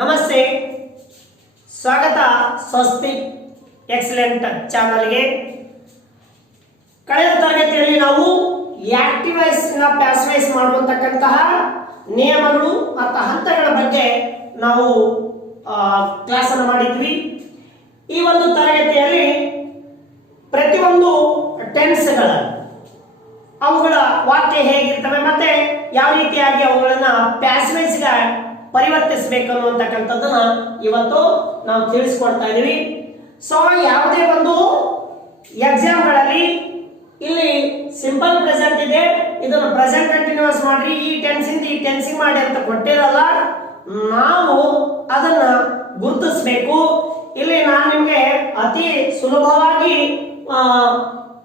ನಮಸ್ತೆ, ಸ್ವಾಗತ ಸ್ವಸ್ತಿಕ್ ಎಕ್ಸಲೆಂಟ್ ಚಾನಲ್ಗೆ. ಕಳೆದ ತರಗತಿಯಲ್ಲಿ ನಾವು ಆಕ್ಟಿವ್ ವಾಯ್ಸ್ ನ ಪ್ಯಾಸಿವ್ ವಾಯ್ಸ್ ಮಾಡುವಂತಕ್ಕಂತಹ ನಿಯಮಗಳು ಮತ್ತು ಹಂತಗಳ ಬಗ್ಗೆ ನಾವು ಕ್ಲಾಸ್ ಅನ್ನು ಮಾಡಿದ್ವಿ. ಈ ಒಂದು ತರಗತಿಯಲ್ಲಿ ಪ್ರತಿಯೊಂದು ಟೆನ್ಸ್ಗಳ ಅವುಗಳ ವಾಕ್ಯ ಹೇಗಿರ್ತವೆ ಮತ್ತೆ ಯಾವ ರೀತಿಯಾಗಿ ಅವುಗಳನ್ನ ಪ್ಯಾಸಿವ್ ವಾಯ್ಸ್ ಗೆ ಪರಿವರ್ತಿಸಬೇಕು ಅನ್ನುವಂತಕ್ಕಂಥದ್ದನ್ನ ಇವತ್ತು ನಾವು ತಿಳಿಸ್ಕೊಡ್ತಾ ಇದೀವಿ. ಸೊ ಯಾವುದೇ ಒಂದು ಎಕ್ಸಾಮ್ಗಳಲ್ಲಿ ಇಲ್ಲಿ ಸಿಂಪಲ್ ಪ್ರೆಸೆಂಟ್ ಇದೆ, ಇದನ್ನು ಪ್ರೆಸೆಂಟ್ ಕಂಟಿನ್ಯೂಸ್ ಮಾಡ್ರಿ, ಈ ಟೆನ್ಸ್ ಇಂದ ಈ ಟೆನ್ಸಿಗೆ ಮಾಡಿ ಅಂತ ಕೊಟ್ಟಿರಲ್ಲ, ನಾವು ಅದನ್ನ ಗುರುತಿಸಬೇಕು. ಇಲ್ಲಿ ನಾನು ನಿಮಗೆ ಅತಿ ಸುಲಭವಾಗಿ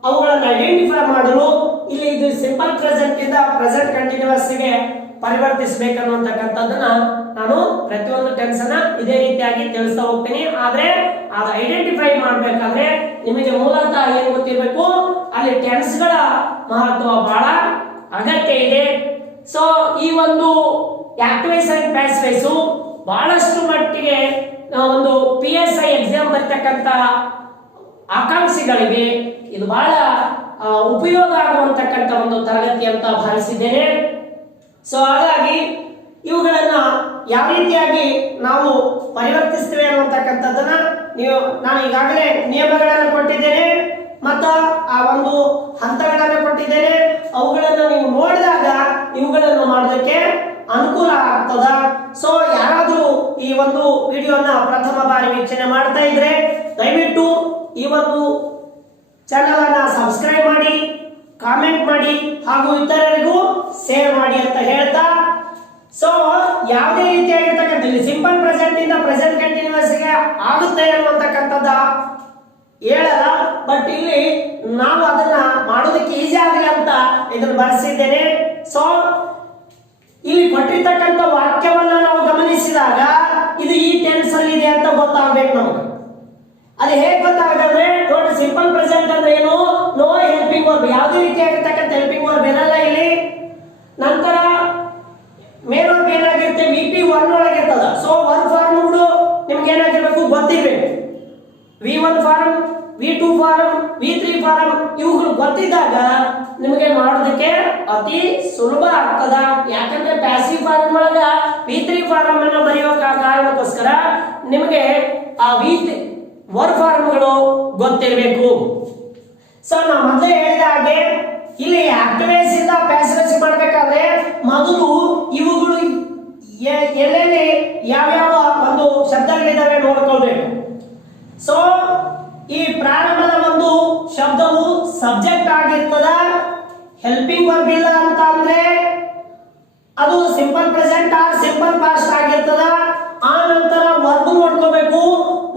ಅವುಗಳನ್ನು ಐಡೆಂಟಿಫೈ ಮಾಡಲು ಇಲ್ಲಿ ಇದು ಸಿಂಪಲ್ ಪ್ರೆಸೆಂಟ್ ಇಂದ ಪ್ರೆಸೆಂಟ್ ಕಂಟಿನ್ಯೂಸ್ ಗೆ ಪರಿವರ್ತಿಸಬೇಕನ್ನುವಂತಕ್ಕಂಥದ್ದನ್ನ ನಾನು ಪ್ರತಿಯೊಂದು ಟೆನ್ಸ್ ಅನ್ನ ಇದೇ ರೀತಿಯಾಗಿ ತಿಳಿಸ್ತಾ ಹೋಗ್ತೀನಿ. ಆದ್ರೆ ಅದು ಐಡೆಂಟಿಫೈ ಮಾಡ್ಬೇಕಾದ್ರೆ ನಿಮಗೆ ಮೂಲತಃ ಏನ್ ಗೊತ್ತಿರಬೇಕು, ಅಲ್ಲಿ ಟೆನ್ಸ್ ಗಳ ಮಹತ್ವ ಬಹಳ ಅಗತ್ಯ ಇದೆ. ಸೊ ಈ ಒಂದು active voice and passive voice ಬಹಳಷ್ಟು ಮಟ್ಟಿಗೆ ಒಂದು PSI ಎಕ್ಸಾಮ್ ಬರ್ತಕ್ಕಂತ ಆಕಾಂಕ್ಷಿಗಳಿಗೆ ಇದು ಬಹಳ ಉಪಯೋಗ ಆಗುವಂತಕ್ಕಂತ ಒಂದು ತರಗತಿ ಅಂತ ಭಾವಿಸಿದ್ದೇನೆ. ಸೊ ಹಾಗಾಗಿ ಇವುಗಳನ್ನ ಯಾವ ರೀತಿಯಾಗಿ ನಾವು ಪರಿವರ್ತಿಸ್ತೇವೆ ಅನ್ನುವಂತಕ್ಕಂಥದ್ದನ್ನ ನಾನು ಈಗಾಗಲೇ ನಿಯಮಗಳನ್ನು ಕೊಟ್ಟಿದ್ದೇನೆ ಮತ್ತು ಆ ಒಂದು ಹಂತಗಳನ್ನು ಕೊಟ್ಟಿದ್ದೇನೆ. ಅವುಗಳನ್ನು ನೀವು ನೋಡಿದಾಗ ಇವುಗಳನ್ನು ಮಾಡೋದಕ್ಕೆ ಅನುಕೂಲ ಆಗ್ತದ. ಸೊ ಯಾರಾದರೂ ಈ ಒಂದು ವಿಡಿಯೋನ ಪ್ರಥಮ ಬಾರಿ ವೀಕ್ಷಣೆ ಮಾಡ್ತಾ ಇದ್ರೆ ದಯವಿಟ್ಟು ಈ ಒಂದು ಚಾನೆಲ್ ಅನ್ನ ಸಬ್ಸ್ಕ್ರೈಬ್ ಮಾಡಿ, ಕಾಮೆಂಟ್ ಮಾಡಿ ಹಾಗೂ ಇತರರಿಗೂ ಶೇರ್ ಮಾಡಿ ಅಂತ ಹೇಳ್ತಾ, ಸೊ ಯಾವುದೇ ರೀತಿಯಾಗಿರ್ತಕ್ಕಂಥ ಸಿಂಪಲ್ ಪ್ರೆಸೆಂಟ್ ಇಂದ ಪ್ರೆಸೆಂಟ್ ಕಂಟಿನ್ಯೂಸ್ ಗೆ ಆಗುತ್ತೆ ಅನ್ನುವಂತಕ್ಕಂಥದ್ದ ಹೇಳಲ್ಲ, ಬಟ್ ಇಲ್ಲಿ ನಾವು ಅದನ್ನ ಮಾಡೋದಕ್ಕೆ ಈಸಿ ಆಗಲಿ ಅಂತ ಇದನ್ನು ಬಳಸಿದ್ದೇನೆ. ಸೊ ಇಲ್ಲಿ ಕೊಟ್ಟಿರ್ತಕ್ಕಂಥ ವಾಕ್ಯವನ್ನ ನಾವು ಗಮನಿಸಿದಾಗ ಇದು ಈ ಟೆನ್ಸ್ ಅಲ್ಲಿ ಇದೆ ಅಂತ ಗೊತ್ತಾಗಬೇಕು ನಮಗೆ. ಅದು ಹೇಗೆ ಗೊತ್ತಾಗಂದ್ರೆ ನೋಡಿ, ಸಿಂಪಲ್ ಪ್ರೆಸೆಂಟ್ ಅಂದ್ರೆ ಏನು, ನೋ ಹೆಲ್ಪಿಂಗ್ ವರ್ಬ್, ಯಾವುದೇ ರೀತಿಯಾಗಿರ್ತಕ್ಕಂಥ ಹೆಲ್ಪಿಂಗ್ ವರ್ಬ್ ಇರಲ್ಲ ಇಲ್ಲಿ. ನಂತರ ಮೇನ್ ವರ್ಬ್ ಏನಾಗಿರುತ್ತೆ, VP1 ಒಳಗಿರ್ತದ. ಸೊ ವರ್ಬ್ ಫಾರ್ಮ್ಗಳು ನಿಮ್ಗೆ ಏನಾಗಿರ್ಬೇಕು ಗೊತ್ತಿರ್ಬೇಕು. V1 form, V2 form, V3 form ಇವುಗಳು ಗೊತ್ತಿದ್ದಾಗ ನಿಮಗೆ ಮಾಡೋದಕ್ಕೆ ಅತಿ ಸುಲಭ ಆಗ್ತದ. ಯಾಕಂದ್ರೆ ಪ್ಯಾಸಿವ್ ಫಾರ್ಮ್ ಒಳಗ V3 ಫಾರ್ಮ್ ಅನ್ನು ಬರೆಯುವ ಕಾರಣಕ್ಕೋಸ್ಕರ ನಿಮಗೆ ಆ ವರ್ಬ್ ಫಾರ್ಮ್ಗಳು ಗೊತ್ತಿರಬೇಕು. ಸೊ ನಾವು ಮೊದಲೇ ಹೇಳಿದ ಹಾಗೆ ಇಲ್ಲಿ ಆಕ್ಟಿವ್ ವಾಯ್ಸ್ ಇಂದ ಪ್ಯಾಸಿವ್ ವಾಯ್ಸ್ ಮಾಡಬೇಕಾದ್ರೆ ಮೊದಲು ಇವುಗಳು ಎಲ್ಲೆಲ್ಲಿ ಯಾವ್ಯಾವ ಒಂದು ಶಬ್ದಗಳಿದಾವೆ ನೋಡ್ಕೊಳ್ಬೇಕು. ಸೊ ಈ ಪ್ರಾರಂಭದ ಒಂದು ಶಬ್ದವು ಸಬ್ಜೆಕ್ಟ್ ಆಗಿರ್ತದ, ಹೆಲ್ಪಿಂಗ್ ವರ್ಬ್ ಇಲ್ಲ ಅಂತ ಅಂದ್ರೆ ಅದು simple present or simple past ಆಗಿರ್ತದ. ಆ ನಂತರ ವರ್ಬ್ ನೋಡ್ಕೋಬೇಕು.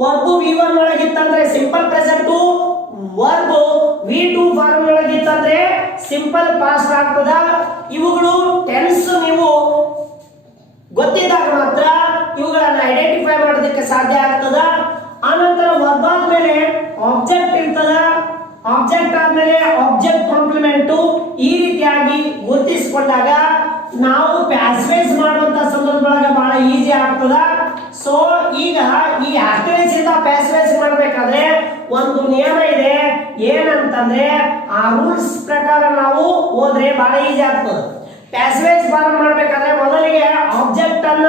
ವರ್ಬ್ V1 ಒಳಗಿತ್ತಂದ್ರೆ simple present, verb V2 form ಒಳಗಿತ್ತಂದ್ರೆ ಸಿಂಪಲ್ ಪಾಸ್ಟ್ ಆಗ್ತದ. ಇವುಗಳು ಟೆನ್ಸ್ ನೀವು ಗೊತ್ತಿದ್ದಾಗ ಮಾತ್ರ ಇವುಗಳನ್ನ ಐಡೆಂಟಿಫೈ ಮಾಡೋದಕ್ಕೆ ಸಾಧ್ಯ ಆಗ್ತದ. ಆನಂತರ ವರ್ಬ್ ಆದ್ಮೇಲೆ ಆಬ್ಜೆಕ್ಟ್ ಇರ್ತದ, ಆಬ್ಜೆಕ್ಟ್ ಆದ್ಮೇಲೆ ಆಬ್ಜೆಕ್ಟ್ ಕಾಂಪ್ಲಿಮೆಂಟ್. ಈ ರೀತಿಯಾಗಿ ಗುರುತಿಸಿಕೊಂಡಾಗ ನಾವು ಪ್ಯಾಸಿವ್ ವಾಯ್ಸ್ ಮಾಡುವಂತ ಸಂದರ್ಭದೊಳಗೆ ಬಹಳ ಈಸಿ ಆಗ್ತದ. ಸೊ ಈಗ ಈ ಆಕ್ಟಿವ್ ವಾಯ್ಸ್ ಇಂದ ಪ್ಯಾಸಿವ್ ವಾಯ್ಸ್ ಮಾಡಬೇಕಾದ್ರೆ ಒಂದು ನಿಯಮ ಇದೆ, ಏನಂತಂದ್ರೆ ಆ ರೂಲ್ಸ್ ಪ್ರಕಾರ ನಾವು ಹೋದ್ರೆ ಬಹಳ ಈಸಿ ಆಗ್ತದೆ. ಪ್ಯಾಸಿವ್ ವಾಯ್ಸ್ ಫಾರ್ಮ್ ಮಾಡಬೇಕಾದ್ರೆ ಮೊದಲಿಗೆ ಆಬ್ಜೆಕ್ಟ್ ಅನ್ನ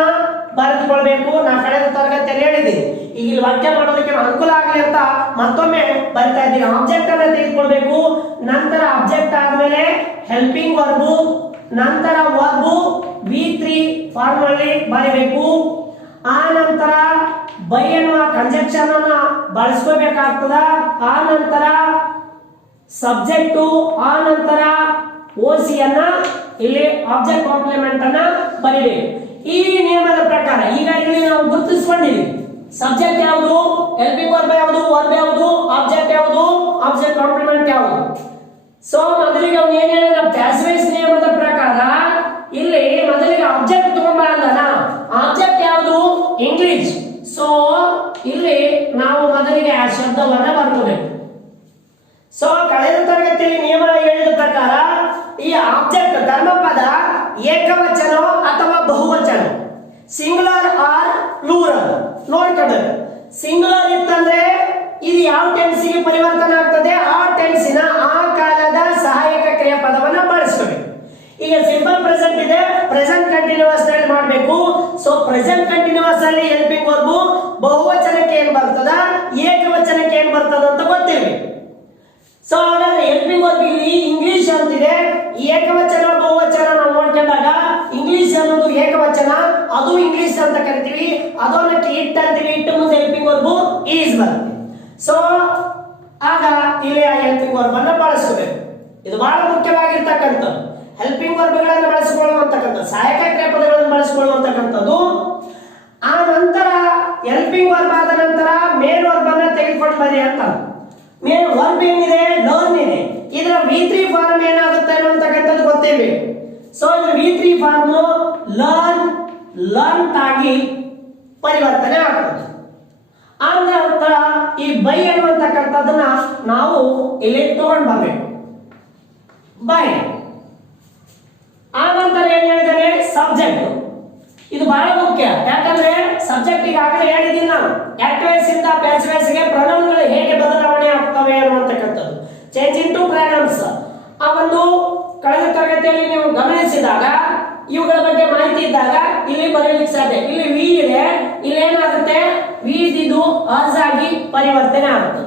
ಬರೆದುಕೊಳ್ಬೇಕು. ನಾನು ಕಳೆದ ತರಗತಿಯಲ್ಲಿ ಹೇಳಿದ್ದೀನಿ, ಈಗ ಇಲ್ಲಿ ವಾಕ್ಯ ಮಾಡೋದಕ್ಕೆ ಅನುಕೂಲ ಆಗಲಿ ಅಂತ ಮತ್ತೊಮ್ಮೆ ಬರಿತಾ ಇದ್ದೀನಿ. ಆಬ್ಜೆಕ್ಟ್ ಅನ್ನ ತೆಗೆದುಕೊಳ್ಬೇಕು. ನಂತರ ಆಬ್ಜೆಕ್ಟ್ ಆದ್ಮೇಲೆ ಹೆಲ್ಪಿಂಗ್ ವರ್ಬ್, ನಂತರ ವರ್ಬ್ V3 ಫಾರ್ಮ್ ಅಲ್ಲಿ ಬರೀಬೇಕು. ಆ ನಂತರ ಬೈ ಎನ್ನುವ ಕಂಜಂಕ್ಷನ್ ಅನ್ನ ಬಳಸ್ಕೋಬೇಕಾಗ್ತದ. ಆ ನಂತರ ಸಬ್ಜೆಕ್ಟ್, ಆ ನಂತರ OC ಅನ್ನ ಇಲ್ಲಿ ಆಬ್ಜೆಕ್ಟ್ ಕಾಂಪ್ಲಿಮೆಂಟ್ ಅನ್ನ ಬರೀಬೇಕು. ಈ ನಿಯಮದ ಪ್ರಕಾರ ಈಗ ಇಲ್ಲಿ ನಾವು ಗುರುತಿಸಿಕೊಂಡಿದ್ದೀವಿ, ಸಬ್ಜೆಕ್ಟ್ ಯಾವುದು, ಹೆಲ್ಪಿಂಗ್ ವರ್ಬ್ ಯಾವುದು, ವರ್ಬ್ ಯಾವುದು, ಆಬ್ಜೆಕ್ಟ್ ಯಾವುದು, ಆಬ್ಜೆಕ್ಟ್ ಕಾಂಪ್ಲಿಮೆಂಟ್ ಯಾವುದು. ಸೊ ಮೊದಲಿಗೆ ಅವನು ಏನ್ ಹೇಳಿದ, ಪ್ಯಾಸಿವ್ ವಾಯ್ಸ್ ನಿಯಮದ ಪ್ರಕಾರ ಇಲ್ಲಿ ಮೊದಲಿಗೆ ಆಬ್ಜೆಕ್ಟ್ ತಗೊಂಡ್ಬಂದನ. ಆಬ್ಜೆಕ್ಟ್ ಯಾವುದು, ಇಂಗ್ಲಿಷ್. ಸೊ ಇಲ್ಲಿ ನಾವು ಮೊದಲಿಗೆ ಆ ಶಬ್ದವನ್ನ ಬರ್ಕೋಬೇಕು. ಸೊ ಕಳೆದ ತರಗತಿಯಲ್ಲಿ ನಿಯಮ ಹೇಳಿದ ಪ್ರಕಾರ ಈ ಆಬ್ಜೆಕ್ಟ್ ಧರ್ಮಪದ ಏಕವಚನ ಅಥವಾ ಬಹುವಚನ, ಸಿಂಗುಲರ್ ಆರ್ ಪ್ಲೂರಲ್. ನೋಡ್ಕೊಬೇಕು, ಸಿಂಗುಲರ್ ಇತ್ತಂದ್ರೆ ಇದು ಯಾವ ಟೆನ್ಸಿಗೆ ಪರಿವರ್ತನೆ ಆಗ್ತದೆ, ಆ ಟೆನ್ಸಿನ ಆ ಕಾಲದ ಸಹಾಯಕ ಕ್ರಿಯಾಪದವನ್ನ ಬಳಸ್ಕೋಬೇಕು. ಈಗ ಸಿಂಪಲ್ ಪ್ರೆಸೆಂಟ್ ಇದೆ, ಪ್ರೆಸೆಂಟ್ ಕಂಟಿನ್ಯೂಸ್ ಅಲ್ಲಿ ಮಾಡಬೇಕು. ಸೊ ಪ್ರೆಸೆಂಟ್ ಕಂಟಿನ್ಯೂಸ್ ಅಲ್ಲಿ ಹೆಲ್ಪಿಂಗ್ ವರ್ಬ್ ಬಹುವಚನಕ್ಕೆ ಏನ್ ಬರ್ತದ, ಏಕವಚನಕ್ಕೆ ಏನ್ ಬರ್ತದ ಅಂತ ಗೊತ್ತಿರಬೇಕು. ಸೊ ಹಾಗಾದ್ರೆ ಹೆಲ್ಪಿಂಗ್ ವರ್ಬ್ ಇಲ್ಲಿ ಇಂಗ್ಲಿಷ್ ಅಂತಿದೆ, ಏಕವಚನ ಬಹುವಚನ ನಾವು ನೋಡ್ಕೊಂಡಾಗ ಇಂಗ್ಲಿಷ್ ಅನ್ನೋದು ಏಕವಚನ, ಅದು ಇಂಗ್ಲಿಷ್ ಅಂತ ಕರಿತೀವಿ, ಅದನ್ನಕ್ಕೆ ಇಟ್ ಅಂತೀವಿ, ಇಟ್ಟು ಮುಂದೆ ಹೆಲ್ಪಿಂಗ್ ವರ್ಬ್ ಈಸ್ ಬರುತ್ತೆ. ಸೊ ಆಗ ಇಲ್ಲಿ ಆ ಹೆಲ್ಪಿಂಗ್ ವರ್ಬ್ ಅನ್ನ ಬಳಸಬೇಕು. ಇದು ಬಹಳ ಮುಖ್ಯವಾಗಿರ್ತಕ್ಕಂಥದ್ದು. ಹೆಲ್ಪಿಂಗ್ ವರ್ಬ್ಗಳನ್ನು ಬಳಸಿಕೊಳ್ಳುವಂತಕ್ಕಂಥದ್ದು, ಸಹಾಯಕ ಕ್ರಿಯಾಪದಗಳನ್ನು ಬಳಸಿಕೊಳ್ಳುವಂತಕ್ಕಂಥದ್ದು. ಆ ನಂತರ ಹೆಲ್ಪಿಂಗ್ ವರ್ಬ್ ಆದ ನಂತರ ಮೇನ್ ವರ್ಬ್ ಅನ್ನ ತೆಗೆದುಕೊಂಡು ಬರಿ ಅಂತ. ಮೇನ್ ವರ್ಬ್ ಏನಿದೆ, ಲರ್ನ್ ಇದೆ, ಇದರ V3 ಫಾರ್ಮ್ ಏನಾಗುತ್ತೆ ಅನ್ನುವಂತಕ್ಕಂಥದ್ದು ಗೊತ್ತಿರಬೇಕು. ಸೊ ಇದರ V3 ಫಾರ್ಮ್ ಲರ್ನ್ ಆಗಿ ಪರಿವರ್ತನೆ ಆಗ್ತದೆ. ಆ ನಂತರ ಈ ಬೈ ಅನ್ನುವಂತಕ್ಕಂಥದ್ದನ್ನ ನಾವು ಇಲ್ಲಿ ತಗೊಂಡು ಬರಬೇಕು, ಬೈ. ಆ ನಂತರ ಏನ್ ಹೇಳಿದಾನೆ, ಸಬ್ಜೆಕ್ಟ್. ಇದು ಬಹಳ ಮುಖ್ಯ, ಯಾಕಂದ್ರೆ ಸಬ್ಜೆಕ್ಟ್ ಈಗಾಗಲೇ ಹೇಳಿದ್ದೀನಿ ನಾನು, ಆಕ್ಟಿವೈಸ್ ಇಂದ ಪ್ಯಾಸಿವೈಸ್ ಗೆ ಪ್ರೊನೌನ್ಗಳು ಹೇಗೆ ಬದಲಾವಣೆ ಆಗ್ತವೆ ಅನ್ನುವಂತಕ್ಕಂಥದ್ದು, ಚೇಂಜ್ ಇನ್ ಟು ಪ್ರೊನೌನ್ಸ್. ಆ ಒಂದು ಕಳೆದ ತರಗತಿಯಲ್ಲಿ ನೀವು ಗಮನಿಸಿದಾಗ ಇವುಗಳ ಬಗ್ಗೆ ಮಾಹಿತಿ ಇದ್ದಾಗ ಇಲ್ಲಿ ಬರೆಯಲಿಕ್ಕೆ ಸಾಧ್ಯ. ಇಲ್ಲಿ ವಿ ಇದೆ, ಇಲ್ಲಿ ಏನಾಗುತ್ತೆ, ವಿ ಇದು ಅಸ್ ಆಗಿ ಪರಿವರ್ತನೆ ಆಗುತ್ತೆ.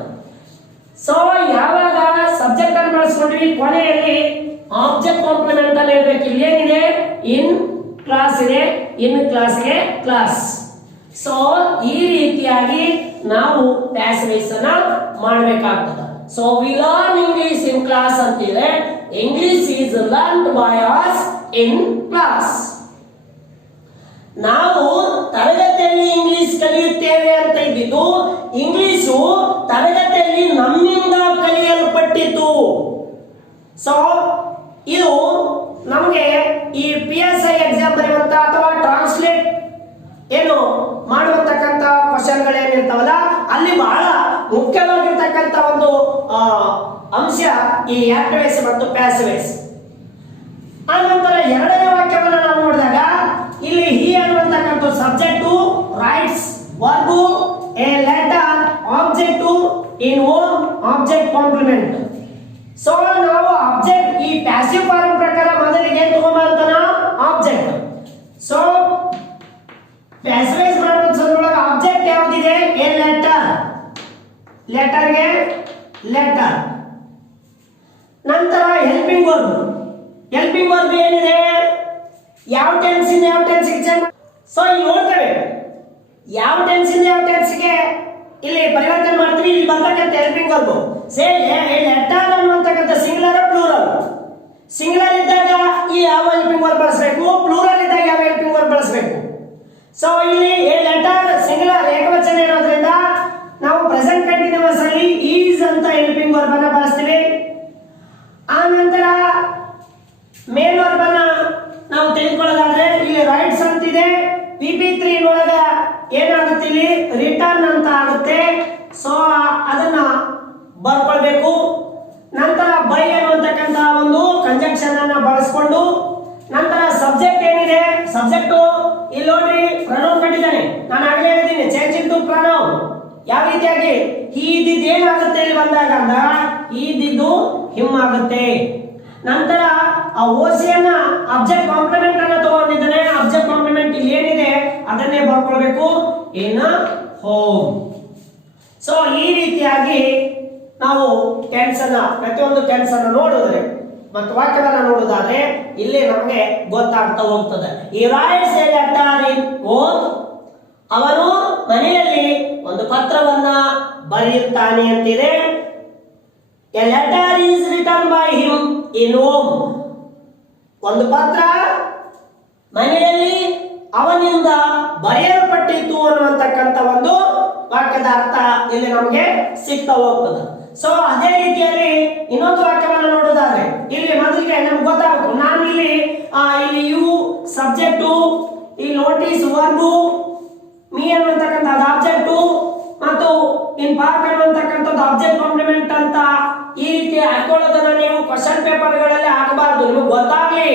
ಸೊ ಯಾವಾಗ ಸಬ್ಜೆಕ್ಟ್ ಅನ್ನು ಬಳಸ್ಕೊಂಡ್ವಿ, ಕೊನೆಯಲ್ಲಿ ಆಬ್ಜೆಕ್ಟ್ ಕಾಂಪ್ಲಿಮೆಂಟ್ ಅಲ್ಲಿ ಹೇಳ್ಬೇಕು. ಇಲ್ಲಿ ಏನಿದೆ, ಇನ್ ಕ್ಲಾಸ್ ಇದೆ, ಇನ್ ಕ್ಲಾಸ್ಗೆ ಕ್ಲಾಸ್. ಸೊ ಈ ರೀತಿಯಾಗಿ ನಾವು ಪ್ಯಾಸಿವೈಸ್ ಅನ್ನ ಮಾಡಬೇಕಾಗ್ತದೆ. So we learn English in class ಅಂತಿದೆ, English is learned by us in class. ನಾವು ತರಗತಿಯಲ್ಲಿ ಇಂಗ್ಲಿಷ್ ಕಲಿಯುತ್ತೇವೆ ಅಂತ ಇದ್ದಿದ್ದು, ಇಂಗ್ಲಿಷು ತರಗತಿಯಲ್ಲಿ ನಮ್ಮಿಂದ ಕಲಿಯಲ್ಪಟ್ಟಿತು. ಸೊ ಇದು ನಮಗೆ ಈ PSI ಎಕ್ಸಾಮ್ ಬರೆಯುವಂತ ಅಥವಾ ಟ್ರಾನ್ಸ್ಲೇಟ್ ಏನು ಮಾಡುವಂತಕ್ಕಂತ ಕ್ವಶನ್ಗಳು ಏನಿರ್ತಾವಲ್ಲ, ಅಲ್ಲಿ ಬಹಳ ಮುಖ್ಯವಾಗಿರ್ತಕ್ಕಂಥ ಒಂದು ಅಂಶ ಈ ಆಕ್ಟಿವೈಸ್ ಮತ್ತು ಪ್ಯಾಸಿವೈಸ್. ಆ ನಂತರ ಎರಡನೇ ವಾಕ್ಯವನ್ನು ನಾವು ನೋಡಿದಾಗ ಇಲ್ಲಿ ಹಿ ಅನ್ನುವಂತಕ್ಕಂಥ subject writes verb a letter object in whom object complement. So ನಾವು ಆಬ್ಜೆಕ್ಟ್ ಈ ಪ್ಯಾಸಿವ್ ಫಾರ್ಮ್ ಪ್ರಕಾರ ಮೊದಲಿಗೆ ತಗೊಂಬರ್ತಾನ ಆಬ್ಜೆಕ್ಟ್. ಸೊ ಪ್ಯಾಸಿವೈಸ್ ಮಾಡುವ ಸಂದರ್ಭದೊಳಗೆ ಆಬ್ಜೆಕ್ಟ್ ಯಾವುದಿದೆ, ಎ ಲೆಟರ್, ಲೆಟರ್ಗೆ ಲೆಟರ್. ನಂತರ ಹೆಲ್ಪಿಂಗ್ ವರ್ಬ್, ಹೆಲ್ಪಿಂಗ್ ವರ್ಬ್ ಏನಿದೆ, ಯಾವ ಟೆನ್ಸ್ ಇಂದ ಯಾವ ಟೆನ್ಸ್ಗೆ ಚೇಂಜ್. ಸೊ ಇಲ್ಲಿ ನೋಡ್ತೇವೆ ಯಾವ ಟೆನ್ಸ್ ಇಂದ ಯಾವ ಟೆನ್ಸ್ಗೆ ಇಲ್ಲಿ ಪರಿವರ್ತನೆ ಮಾಡ್ತೀವಿ. ಇಲ್ಲಿ ಬರ್ತಕ್ಕಂಥ ಹೆಲ್ಪಿಂಗ್ ವರ್ಬ್ ಸೇ ಲೆಟರ್ ಅನ್ನುವಂತಕ್ಕಂಥ ಸಿಂಗುಲರ್ ಪ್ಲೂರಲ್. ಸಿಂಗುಲರ್ ಇದ್ದಾಗ ಈ ಯಾವ ಹೆಲ್ಪಿಂಗ್ ವರ್ಬ್ ಬಳಸಬೇಕು, ಪ್ಲೂರಲ್ ಇದ್ದಾಗ ಯಾವ ಹೆಲ್ಪಿಂಗ್ ವರ್ಬ್ ಬಳಸಬೇಕು. ಸೊ ಇಲ್ಲಿ ಎ ಲೆಟರ್ ಸಿಂಗುಲರ್ ಏಕವಚನ ಇರೋದ್ರಿಂದ ನಾವು ಪ್ರೆಸೆಂಟ್ ಕಂಟಿನ್ಯೂಸ್ ಅಲ್ಲಿ ಈಸ್ ಅಂತ ಹೆಲ್ಪಿಂಗ್ ವರ್ಬ್ ಅನ್ನ ಬಳಸ್ತೀವಿ. ಆ ನಂತರ ಮೇನ್ ವರ್ಬ್ ಅನ್ನ ನಾವು ತೆಗೆದುಕೊಳ್ಳೋದಾದ್ರೆ ಇಲ್ಲಿ ರೈಟ್ಸ್ ಅಂತಿದೆ, PP3 ಒಳಗ ಏನಾಗುತ್ತೆ, ಇಲ್ಲಿ ರಿಟರ್ನ್ ಅಂತ ಆಗುತ್ತೆ. ಸೊ ಅದನ್ನ ಬರ್ಕೊಳ್ಬೇಕು. ನಂತರ ಬೈ ಅನ್ನುವಂತಕ್ಕಂಥ ಒಂದು ಕಂಜಂಕ್ಷನ್ ಅನ್ನ ಬಳಸ್ಕೊಂಡು ನಂತರ ಸಬ್ಜೆಕ್ಟ್ ಏನಿದೆ, ಸಬ್ಜೆಕ್ಟ್ ಇಲ್ಲಿ ನೋಡ್ರಿ ಪ್ರೊನೌನ್ ಕಟ್ಟಿದ್ದಾನೆ, ನಾನು ಆಗಲೇ ಹೇಳಿದ್ದೀನಿ ಚೇಂಜ್ ಇನ್ ಟು ಪ್ರೊನೌನ್. ಯಾವ ರೀತಿಯಾಗಿ ಹಿ ಇದ್ದಿದ್ದು ಏನಾಗುತ್ತೆ ಇಲ್ಲಿ ಬಂದಾಗ ಅಂದ ಹಿ ಇದ್ದಿದ್ದು ಹಿಮ್ ಆಗುತ್ತೆ. ನಂತರ ಆ ಓಸಿಯನ್ನ ಆಬ್ಜೆಕ್ಟ್ ಕಾಂಪ್ಲಿಮೆಂಟ್ ಅನ್ನ ತಗೊಂಡಿದ್ದಾನೆ, ಆಬ್ಜೆಕ್ಟ್ ಕಾಂಪ್ಲಿಮೆಂಟ್ ಇಲ್ಲಿ ಏನಿದೆ ಅದನ್ನೇ ಬರ್ಕೊಳ್ಬೇಕು, ಇನ್ ಹೋಮ್. ಸೊ ಈ ರೀತಿಯಾಗಿ ನಾವು ಟೆನ್ಸ್ ಅನ್ನ ಪ್ರತಿಯೊಂದು ಟೆನ್ಸ್ ಅನ್ನು ನೋಡಿದ್ರೆ ಮತ್ತು ವಾಕ್ಯವನ್ನ ನೋಡುವುದಾದ್ರೆ ಇಲ್ಲಿ ನಮಗೆ ಗೊತ್ತಾಗ್ತಾ ಹೋಗ್ತದೆ. ಈ writes a letter in home, ಅವನು ಮನೆಯಲ್ಲಿ ಒಂದು ಪತ್ರವನ್ನ ಬರೆಯುತ್ತಾನೆ ಅಂತಿದೆ. A letter is written by him in home, ಒಂದು ಪತ್ರ ಮನೆಯಲ್ಲಿ ಅವನಿಂದ ಬರೆಯಲ್ಪಟ್ಟಿತ್ತು ಅನ್ನುವಂತಕ್ಕಂಥ ಒಂದು ವಾಕ್ಯದ ಅರ್ಥ ಇಲ್ಲಿ ನಮಗೆ ಸಿಗ್ತಾ ಹೋಗ್ತದೆ. ಸೊ ಅದೇ ರೀತಿಯಲ್ಲಿ ಇನ್ನೊಂದು ವಾಕ್ಯವನ್ನು ನೋಡೋದಾದ್ರೆ ಇಲ್ಲಿ ಮೊದಲಿಗೆ ನಮ್ಗೆ ಗೊತ್ತಾಗಬೇಕು, ನಾನು ಇಲ್ಲಿ ಯು ಸಬ್ಜೆಕ್ಟು, ಈ ನೋಟಿಸ್ ವರ್ಬು, ಮೀ ಅನ್ನುವಂತಕ್ಕಂಥ ಆಬ್ಜೆಕ್ಟು ಮತ್ತು ಇನ್ ಪಾರ್ಕ್ ಅನ್ನುವಂತಕ್ಕಂಥದ್ದು ಆಬ್ಜೆಕ್ಟ್ ಕಾಂಪ್ಲಿಮೆಂಟ್ ಅಂತ ಈ ರೀತಿ ಹಾಕೊಳ್ಳೋದನ್ನ ನೀವು ಕ್ವಶನ್ ಪೇಪರ್ಗಳಲ್ಲಿ ಹಾಕಬಾರ್ದು. ನಿಮಗೆ ಗೊತ್ತಾಗ್ಲಿ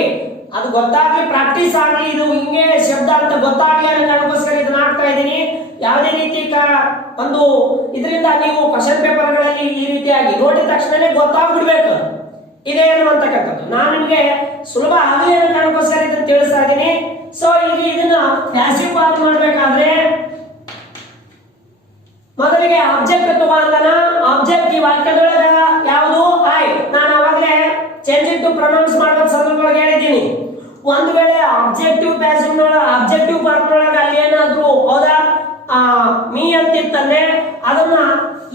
ಅದು ಗೊತ್ತಾಗ್ಲಿ, ಪ್ರಾಕ್ಟೀಸ್ ಆಗ್ಲಿ, ಇದು ಹಿಂಗೆ ಶಬ್ದ ಅಂತ ಗೊತ್ತಾಗ್ಲಿ ಅನ್ನೋ ಕಾರಣಕ್ಕೋಸ್ಕರ ಇದನ್ನ ಹಾಕ್ತಾ ಇದ್ದೀನಿ. ಯಾವುದೇ ರೀತಿ ಒಂದು ಇದರಿಂದ ನೀವು ಕ್ವಶನ್ ಪೇಪರ್ಗಳಲ್ಲಿ ಈ ರೀತಿಯಾಗಿ ನೋಡಿದ ತಕ್ಷಣನೇ ಗೊತ್ತಾಗ್ಬಿಡ್ಬೇಕು ಇದೇನು ಅಂತಕ್ಕಂಥದ್ದು. ನಾನು ನಿಮಗೆ ಸುಲಭ ಆಗಲಿ ಅನ್ನೋ ಕಾರಣಕ್ಕೋಸ್ಕರ ಇದನ್ನ ತಿಳಿಸ್ತಾ ಇದ್ದೀನಿ. ಸೊ ಈಗ ಇದನ್ನ ಪ್ಯಾಸಿವ್ ಫಾರ್ಮ್ ಮಾಡ್ಬೇಕಾದ್ರೆ ಮೊದಲಿಗೆ ಆಬ್ಜೆಕ್ಟ್ ತಗೊಂಡನ. ಆಬ್ಜೆಕ್ಟ್ ಈ ವಾಕ್ಯದೊಳಗ ಯಾವುದು? ಐ. ನಾನು ಅವಾಗಲೇ ಚೇಂಜ್ ಇಟ್ ಟು ಪ್ರೊನೌನ್ಸ್ ಮಾಡುವ ಸಂದರ್ಭದೊಳಗೆ ಹೇಳಿದ್ದೀನಿ. ಒಂದು ವೇಳೆ ಆಬ್ಜೆಕ್ಟಿವ್ ಪ್ಯಾಸಿವ್ ಆಬ್ಜೆಕ್ಟಿವ್ ಫಾರ್ಮ್ ಒಳಗ ಅಲ್ಲಿ ಏನಾದ್ರು ಹೌದಾ ಮೀ ಅಂತಿತ್ತಂದ್ರೆ ಅದನ್ನ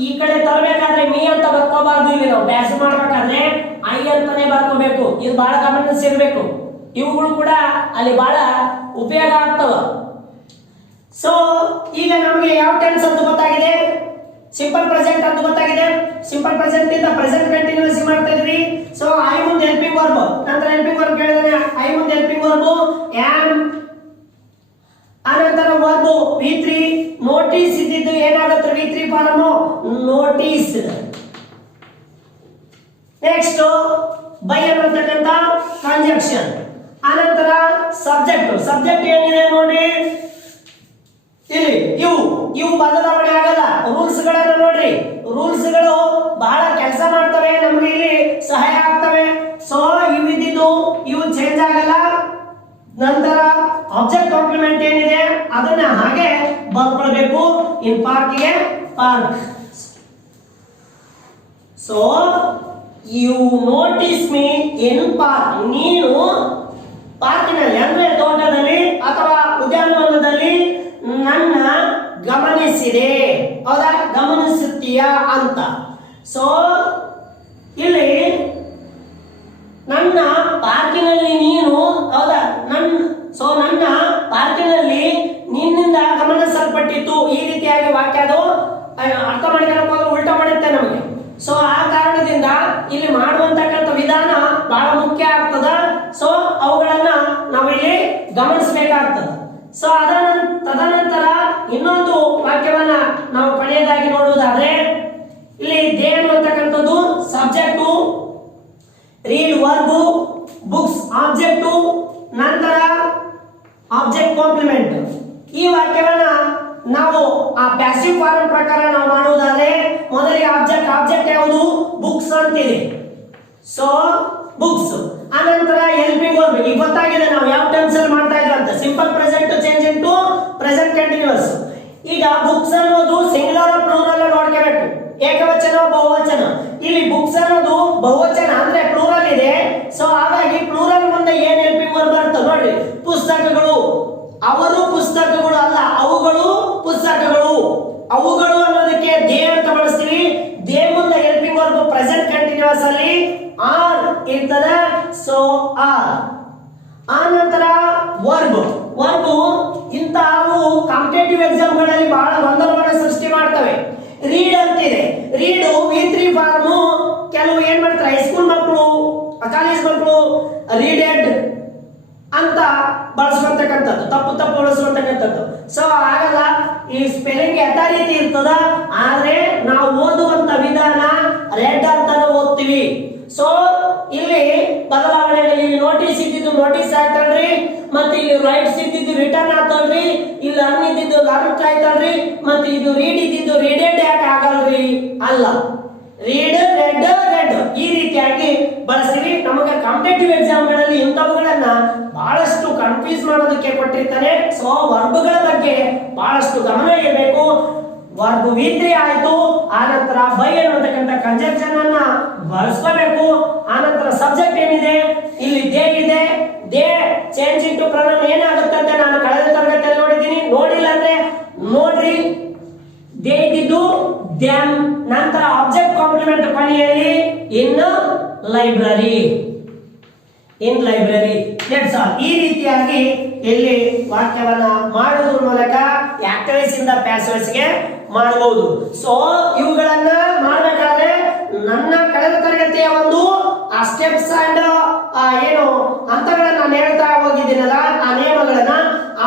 ಈ ಕಡೆ ತರಬೇಕಾದ್ರೆ ಮೀ ಅಂತ ಬರ್ಕೋಬಾರ್ದು. ಇಲ್ಲಿ ನಾವು ಪ್ಯಾಸಿವ್ ಮಾಡ್ಬೇಕಾದ್ರೆ ಐ ಅಂತಾನೆ ಬರ್ಕೋಬೇಕು. ಇದು ಬಹಳ ಗಮನಿಸಿರ್ಬೇಕು. ಇವುಗಳು ಕೂಡ ಅಲ್ಲಿ ಬಹಳ ಉಪಯೋಗ ಆಗ್ತವ. ಸೊ ಈಗ ನಮಗೆ ಯಾವ ಟೆನ್ಸ್ ಅಂತ ಗೊತ್ತಾಗಿದೆ, ಸಿಂಪಲ್ ಪ್ರೆಸೆಂಟ್ ಅಂತ ಗೊತ್ತಾಗಿದೆ. ಸಿಂಪಲ್ ಪ್ರೆಸೆಂಟ್ ಇಂದ ಪ್ರೆಸೆಂಟ್ ಕಂಟಿನ್ಯೂಸ್ ಮಾಡ್ತಾ ಇದ್ವಿ. ಸೊ ಐ ಮುಂದೆ ಹೆಲ್ಪಿಂಗ್ ವರ್ಬ್, ನಂತರ ಹೆಲ್ಪಿಂಗ್ ವರ್ಬ್ ಕೇಳಿದ್ರೆ ಐ ಮುಂದೆ ಹೆಲ್ಪಿಂಗ್ ವರ್ಬ್ ಆಮ್, ಅನಂತರ ವರ್ಬ್ V3. ನೋಟಿಸ್ ಇದ್ದಿದ್ದು ಏನಾಗುತ್ತೆ V3 form notice. Next by ಅನ್ನತಕ್ಕಂತ ಕಂಜಂಕ್ಷನ್. ಅನಂತರ ಸಬ್ಜೆಕ್ಟ್. ಸಬ್ಜೆಕ್ಟ್ ಏನಿದೆ ನೋಡಿ ಇಲ್ಲಿ, ಇವು ಬದಲಾವಣೆ ಆಗಲ್ಲ. ರೂಲ್ಸ್ ಗಳನ್ನ ನೋಡ್ರಿ, ರೂಲ್ಸ್ ಗಳು ಬಹಳ ಕೆಲಸ ಮಾಡ್ತವೆ, ನಮಗೆ ಇಲ್ಲಿ ಸಹಾಯ ಆಗ್ತವೆ. ಸೊ ಇವು ಚೇಂಜ್ ಆಗಲ್ಲ. ನಂತರ ಆಬ್ಜೆಕ್ಟ್ ಕಾಂಪ್ಲಿಮೆಂಟ್ ಏನಿದೆ ಅದನ್ನ ಹಾಗೆ ಬರ್ಕೊಳ್ಬೇಕು. ಇನ್ ಪಾರ್ಕ್ಗೆ park. So you notice me in park. ನೀನು ಪಾರ್ಕಿನಲ್ಲಿ ಅಂದ್ರೆ ತೋಟದಲ್ಲಿ ಅಥವಾ ಉದ್ಯಾನವನದಲ್ಲಿ ನನ್ನ ಗಮನಿಸಿದೆ, ಹೌದಾ, ಗಮನಿಸುತ್ತೀಯಾ ಅಂತ. ಸೊ ಇಲ್ಲಿ ನನ್ನ ಪಾರ್ಕಿನಲ್ಲಿ ನೀನು, ಹೌದಾ, ನನ್ನ ಪಾರ್ಕಿನಲ್ಲಿ ನಿನ್ನಿಂದ ಗಮನಿಸಲ್ಪಟ್ಟಿತ್ತು. ಈ ರೀತಿಯಾಗಿ ವಾಕ್ಯ ಅದು ಅರ್ಥ ಮಾಡ್ಕೊಳ್ಳೋಕೆ ಹೋದ್ರೆ ಉಲ್ಟಾ ಮಾಡುತ್ತೆ ನಮಗೆ. ಸೊ ಆ ಕಾರಣದಿಂದ ಇಲ್ಲಿ ಮಾಡುವಂತಕ್ಕಂಥ ವಿಧಾನ ಬಹಳ ಮುಖ್ಯ ಆಗ್ತದ. ಸೊ ಅವುಗಳನ್ನ ನಾವಿಲ್ಲಿ ಗಮನಿಸಬೇಕಾಗ್ತದೆ. ಸೊ ತದನಂತರ ಇನ್ನೊಂದು ವಾಕ್ಯವನ್ನ ನಾವು ಕೊನೆಯದಾಗಿ ನೋಡುವುದಾದ್ರೆ ಇಲ್ಲಿ ದೇ ಅನ್ನುವಂತಕ್ಕಂಥದ್ದು subject, read verb, books object, ನಂತರ ಆಬ್ಜೆಕ್ಟ್ ಕಾಂಪ್ಲಿಮೆಂಟ್. ಈ ವಾಕ್ಯವನ್ನ ನಾವು ಆ ಪ್ಯಾಸಿವ್ ಫಾರ್ಮ್ ಪ್ರಕಾರ ನಾವು ಮಾಡುವುದಾದ್ರೆ ಮೊದಲಿಗೆ ಆಬ್ಜೆಕ್ಟ್ ಯಾವುದು? ಬುಕ್ಸ್ ಅಂತಿದೆ. So books. ಅನಂತರ ಹೆಲ್ಪಿಂಗ್ ವರ್ಬ್. ಈಗ ಗೊತ್ತಾಗಿದೆ ನಾವು ಯಾವ ಟೆನ್ಸ್ ಅಲ್ಲಿ ಮಾಡ್ತಾ ಇದ್ವಿ ಅಂತ. Simple present change into present continuous. ಈಗ ಬುಕ್ಸ್ ಅನ್ನೋದು ಸಿಂಗುಲರ್ ಪ್ಲೂರಲ್ ನೋಡ್ಕೋಬೇಕು, ಏಕವಚನ ಬಹುವಚನ. ಇಲ್ಲಿ ಬುಕ್ಸ್ ಅನ್ನೋದು ಬಹುವಚನ ಅಂದ್ರೆ ಪ್ಲೂರಲ್ ಇದೆ. ಸೊ ಹಾಗಾಗಿ ಪ್ಲೂರಲ್ ಮುಂದೆ ಏನ್ ಹೆಲ್ಪಿಂಗ್ ವರ್ಬ್ ಬರುತ್ತೆ ನೋಡ್ರಿ. ಪುಸ್ತಕಗಳು. ಅವರು ಪುಸ್ತಕಗಳು ಅಲ್ಲ, ಅವುಗಳು ಪುಸ್ತಕಗಳು. ಅವುಗಳು ಅನ್ನೋದಕ್ಕೆ ದೇ ಅಂತ ಬಳಸ್ತೀವಿ. ದೇ ಮುಂದೆ ಹೆಲ್ಪಿಂಗ್ ವರ್ಬ್ ಪ್ರೆಸೆಂಟ್ ಕಂಟಿನ್ಯೂಸ್ ಅಲ್ಲಿ ಆರ್ ಇರ್ತದೆ. So are. ಆನಂತರ ವರ್ಬ್. ಇಂತಹವು ಕಾಂಪಿಟೇಟಿವ್ ಎಕ್ಸಾಮ್ ಗಳಲ್ಲಿ ಬಹಳ ಗೊಂದಲವನ್ನು ಸೃಷ್ಟಿ ಮಾಡ್ತವೆ. ರೀಡ್ ಅಂತಿದೆ. Read V3 form. ಕೆಲವು ಏನ್ ಮಾಡ್ತಾರೆ, ಹೈಸ್ಕೂಲ್ ಮಕ್ಕಳು, ಕಾಲೇಜ್ ಮಕ್ಕಳು ರೀಡೆಡ್ ಅಂತ ಬಳಸುವಂತಕ್ಕಂಥದ್ದು, ತಪ್ಪು ಬಳಸುವಂತಕ್ಕಂಥದ್ದು. ಸೊ ಆಗಲ್ಲ. ಈ ಸ್ಪೆಲ್ಲಿಂಗ್ ಯಥಾ ರೀತಿ ಇರ್ತದ, ಆದ್ರೆ ನಾವು ಓದುವಂತ ವಿಧಾನ ರೆಡ್ ಅಂತಾನೆ ಓದ್ತೀವಿ. ಸೊ ಇಲ್ಲಿ ಬದಲಾವಣೆಗಳು, ಇಲ್ಲಿ ನೋಟಿಸ್ ಇದ್ದಿದ್ದು ನೋಟಿಸ್ ಆಯ್ತಲ್ರಿ, ಮತ್ತೆ ಇಲ್ಲಿ ರೈಟ್ಸ್ ಇದ್ದಿದ್ದು ರಿಟರ್ನ್ ಆತಲ್ರಿ, ಇಲ್ಲಿ ಲರ್ನ್ ಇದ್ದಿದ್ದು ಲರ್ನ್ ಆಯ್ತಲ್ರಿ, ಮತ್ತೆ ಇದು ರೀಡ್ ಇದ್ದಿದ್ದು ರೀಡೆಡ್ ಯಾಕೆ ಆಗಲ್ರಿ? ಅಲ್ಲ, ರೀಡ್ ರೆಡ್ ಈ ರೀತಿಯಾಗಿ ಬಳಸ್ತೀವಿ. ನಮಗೆ ಕಾಂಪಿಟೇಟಿವ್ ಎಕ್ಸಾಮ್ ಗಳಲ್ಲಿ ಇಂಥವುಗಳನ್ನ ಬಹಳಷ್ಟು ಕನ್ಫ್ಯೂಸ್ ಮಾಡೋದಕ್ಕೆ ಕೊಟ್ಟಿರ್ತಾನೆ. ಸೊ ವರ್ಬ್ಗಳ ಬಗ್ಗೆ ಬಹಳಷ್ಟು ಗಮನ ಇರಬೇಕು. ವರ್ಬ್ V3 ಆಯ್ತು. ಆನಂತರ ಬೈ ಅನ್ನತಕ್ಕಂಥ ಕಂಜಂಕ್ಷನ್ ಅನ್ನ ಬಳಸ್ಕೋಬೇಕು. ಆನಂತರ ಸಬ್ಜೆಕ್ಟ್ ಏನಿದೆ ಇಲ್ಲಿ ದೇ ಇದೆ. ದೇ ಚೇಂಜ್ ಇಂಟು ಪ್ರೊನೌನ್ ಏನಾಗುತ್ತೆ ಅಂತ ನಾನು ಕಳೆದ ತರಗತಿಯಲ್ಲಿ ನೋಡಿದ್ದೀನಿ. ನೋಡಿಲ್ಲ ಅಂದ್ರೆ ನೋಡ್ರಿ. ದೇ ಇದ್ದಿದ್ದು ದ್ಯಾಮ್. ನಂತರ ಆಬ್ಜೆಕ್ಟ್ ಕಾಂಪ್ಲಿಮೆಂಟ್ ಕೊನೆಯಲ್ಲಿ ಇನ್ ಲೈಬ್ರರಿ. Let's all. ಈ ರೀತಿಯಾಗಿ ಇಲ್ಲಿ ವಾಕ್ಯವನ್ನ ಮಾಡುವುದರ ಮೂಲಕ ಆಕ್ಟಿವ್ಸ್ ಇಂದ ಪ್ಯಾಸಿವ್ಸ್ ಗೆ ಮಾಡಬಹುದು. ಸೊ ಇವುಗಳನ್ನ ಮಾಡಬೇಕಾದ್ರೆ ನನ್ನ ಕಳೆದ ತರಗತಿಯ ಒಂದು ಆ ಸ್ಟೆಪ್ಸ್ ಅಂಡ್ ಏನು ಹಂತಗಳನ್ನ ನಾನು ಹೇಳ್ತಾ ಹೋಗಿದ್ದೀನಲ್ಲ, ಆ ನಿಯಮಗಳನ್ನ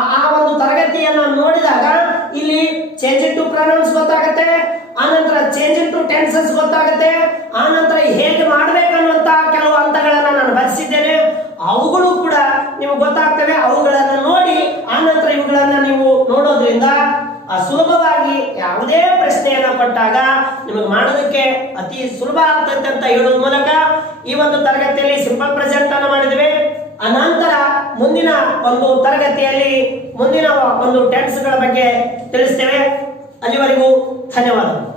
ಆ ಒಂದು ತರಗತಿಯನ್ನ ನೋಡಿದಾಗ ಇಲ್ಲಿ ಚೇಂಜ್ ಟು ಪ್ರೊನೌನ್ಸ್ ಗೊತ್ತಾಗುತ್ತೆ. ಆನಂತರ ಚೇಂಜ್ ಟು ಟೆನ್ಸಸ್ ಗೊತ್ತಾಗುತ್ತೆ. ಆನಂತರ ಹೇಗೆ ಮಾಡಬೇಕನ್ನುವಂತ ಕೆಲವು ಹಂತಗಳನ್ನ ನಾನು ಬರೆಸಿದ್ದೇನೆ. ಅವುಗಳು ಕೂಡ ಗೊತ್ತಾಗ್ತವೆ, ಅವುಗಳನ್ನು ನೋಡಿ ಆನಂತರ ಇವುಗಳನ್ನ ನೀವು ನೋಡೋದ್ರಿಂದ ಸುಲಭವಾಗಿ ಯಾವುದೇ ಪ್ರಶ್ನೆಯನ್ನ ಕೊಟ್ಟಾಗ ನಿಮಗೆ ಮಾಡೋದಕ್ಕೆ ಅತಿ ಸುಲಭ ಆಗ್ತದೆ ಅಂತ ಹೇಳೋದ್ರ ಮೂಲಕ ಈ ಒಂದು ತರಗತಿಯಲ್ಲಿ ಸಿಂಪಲ್ ಪ್ರೆಸೆಂಟ್ ಅನ್ನು ಮಾಡಿದ್ವಿ. ಅನಂತರ ಮುಂದಿನ ಒಂದು ತರಗತಿಯಲ್ಲಿ ಮುಂದಿನ ಒಂದು ಟೆನ್ಸ್ಗಳ ಬಗ್ಗೆ ತಿಳಿಸ್ತೇವೆ. ಅಲ್ಲಿವರೆಗೂ ಧನ್ಯವಾದಗಳು.